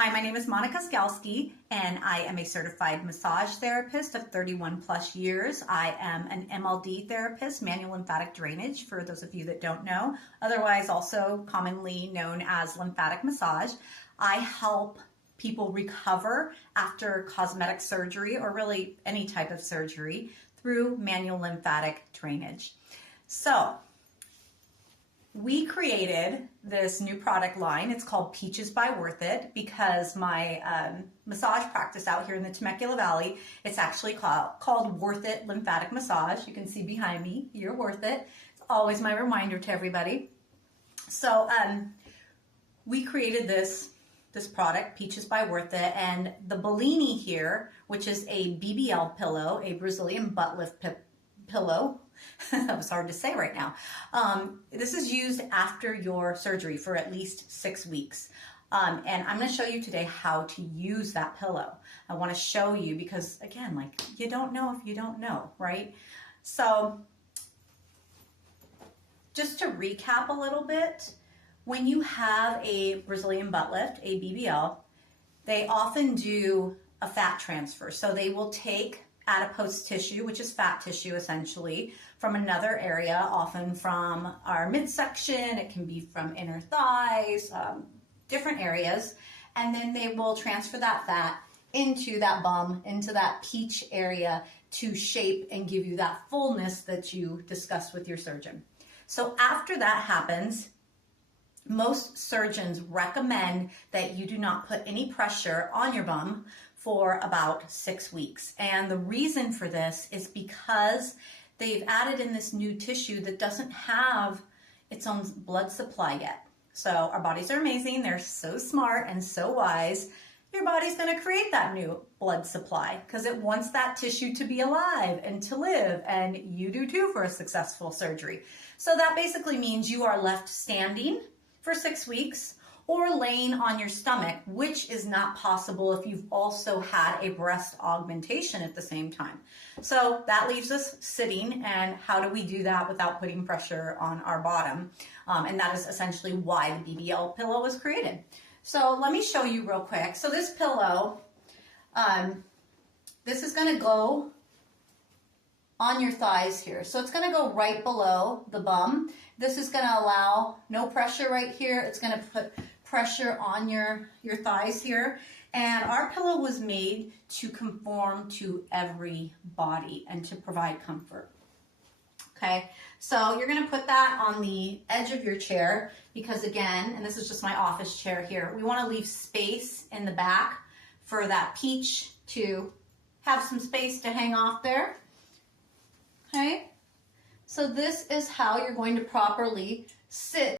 Hi, my name is Monica Skalski, and I am a certified massage therapist of 31 plus years. I am an MLD therapist, manual lymphatic drainage, for those of you that don't know, otherwise also commonly known as lymphatic massage. I help people recover after cosmetic surgery or really any type of surgery through manual lymphatic drainage. So, we created this new product line. It's called Peaches by Wrthit because my massage practice out here in the Temecula Valley, it's actually called Wrthit Lymphatic Massage. You can see behind me, you're worth it. It's always my reminder to everybody. So we created this product, Peaches by Wrthit, and the Bellini here, which is a BBL pillow, a Brazilian butt lift pillow. That was hard to say right now. This is used after your surgery for at least 6 weeks. And I'm going to show you today how to use that pillow. I want to show you because, again, like, you don't know if you don't know, right? So just to recap a little bit, when you have a Brazilian butt lift, a BBL, they often do a fat transfer. So they will take adipose tissue, which is fat tissue essentially, from another area, often from our midsection, it can be from inner thighs, different areas, and then they will transfer that fat into that bum, into that peach area to shape and give you that fullness that you discussed with your surgeon. So after that happens, most surgeons recommend that you do not put any pressure on your bum for about 6 weeks. And the reason for this is because they've added in this new tissue that doesn't have its own blood supply yet. So our bodies are amazing. They're so smart and so wise. Your body's going to create that new blood supply because it wants that tissue to be alive and to live, and you do too for a successful surgery. So that basically means you are left standing for 6 weeks or laying on your stomach, which is not possible if you've also had a breast augmentation at the same time. So that leaves us sitting, and how do we do that without putting pressure on our bottom? And that is essentially why the BBL pillow was created. So let me show you real quick. So this pillow, this is gonna go on your thighs here. So it's gonna go right below the bum. This is gonna allow no pressure right here. It's gonna put pressure on your thighs here. And our pillow was made to conform to every body and to provide comfort. Okay, so you're gonna put that on the edge of your chair because, again, and this is just my office chair here, we wanna leave space in the back for that peach to have some space to hang off there. Okay, so this is how you're going to properly sit